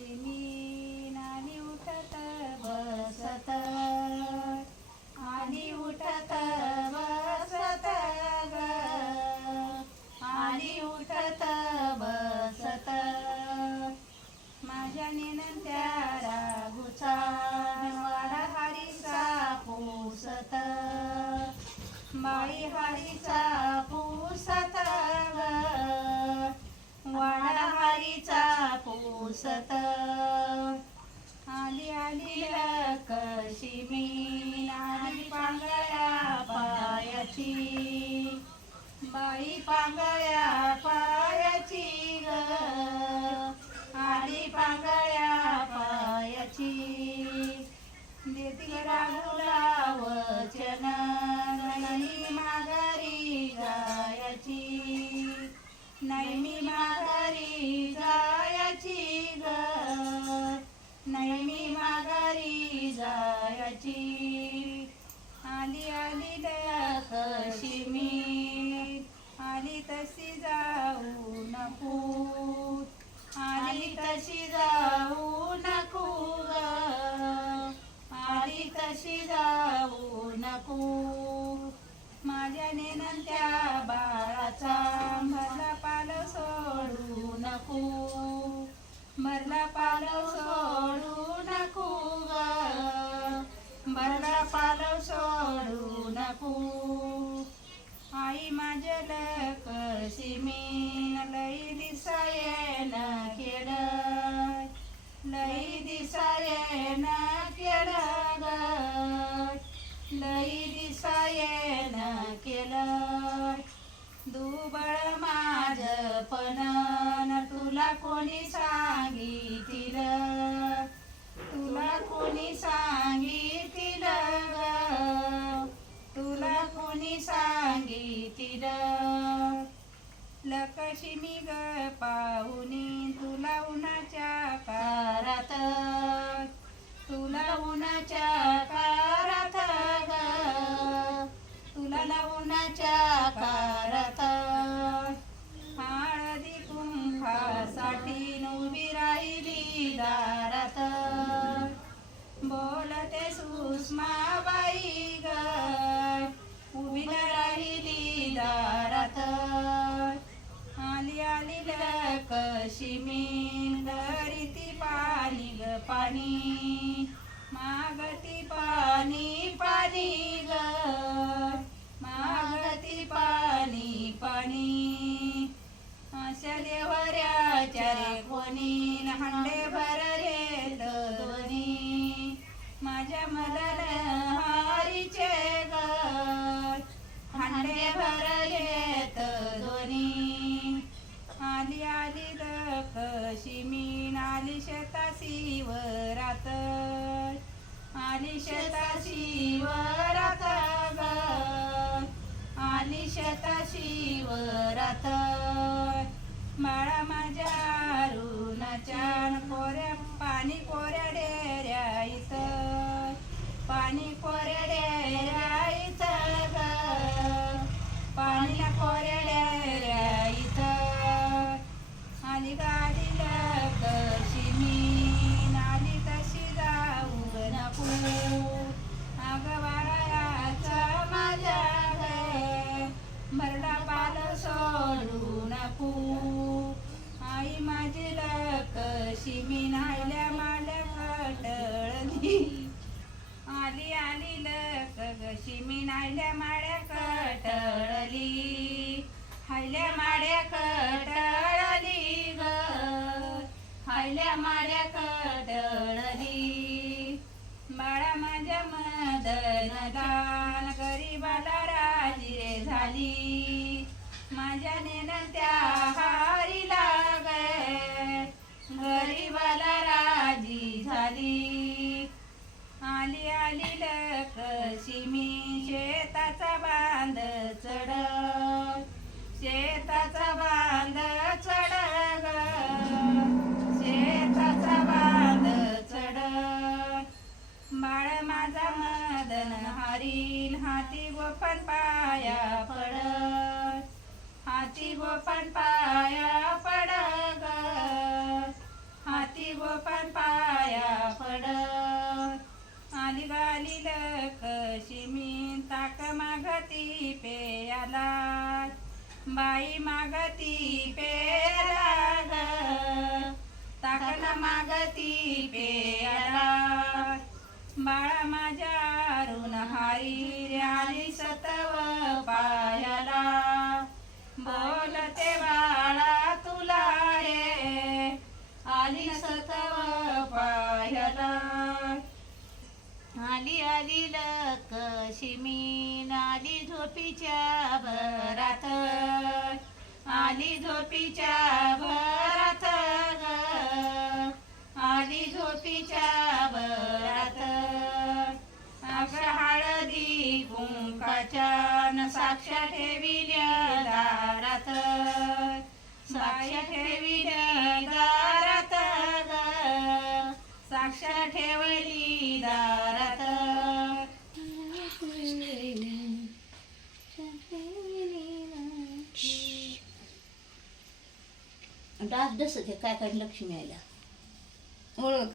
लक्ष्मी नानी उठत बसत. आणि उठत बसत ग. आणि उठत बसत. माझ्या नेनंत्या राघुचा वाडा हरीचा पुसत. बाई हरीचा पुसत. पुसत. आली आली कशी मी आली पांगळ्या पायाची. बाई पांगळ्या पायाची ग. आली पांगळ्या माघारी जायाची ग नाही मी माघारी जायाची. आली आली कशी मी. आली तशी जाऊ नको. आली तशी जाऊ नको ग. आली तशी जाऊ नको. माझ्या नेनंत्या मला पाल सोडू नको ग. मला पाल सोडू नको आई माझ्या कशी मी लई दिसायन खेड. लई दिसायन खेड ग. लई दिसायन केलं दुबळ माझ पण तुला कोणी सांगितल सांगितल लक्ष्मी ग पाहुनी तुला उन्हाच्या कारात तुला उन्हाच्या कारात धरिती पाणी ग पाणी. मागती पाणी पाणी ग. मागती पाणी पाणी. अशा देवऱ्याच्या रे कोणी भर भरले दोनी. माझ्या मदन हारीचे ग. हांडे भर शेताशी वरात. आली शेताशी वरात आली शेताशी वरात. माळा माझ्या रुणाच्या कोऱ्या पाणी कोऱ्या डेऱ्या इथं. पाणी कोऱ्या डेऱ्या इथं ग. पाणी कोऱ्या डेऱ्या इथं. आली गाडी अग बाळाचा माझ्या गे मरडा पाल सोडू नको आई माझी कशी मी नाहिल्या माल्या कटळली आली आली लक गशी मी नाहिल्या माड्या कटळली हायल्या माड्या कटळली ग. हायल्या माड्या कटळली बाळा माझ्या मदन दान गरीबाला राजी झाली. माझ्या नेनंत्या हारी लाग गरीबाला पण पाया पडग. हाती गोपण पाया पड आली गाली मी ताक मागती पेयाला. बाई मागती पेयाला ग. ताकला मागती पेयाला. आली सतव पायाला आली आली लक्ष्मी आली झोपीच्या भरात. आली झोपीच्या भरात आली झोपीच्या भरात. हळदी कुंकाच्या न साक्ष ठेविल्या दारात. साक्ष ठेविल्या दारात डास डस ते काय काय लक्ष्मी आयला. ओळख.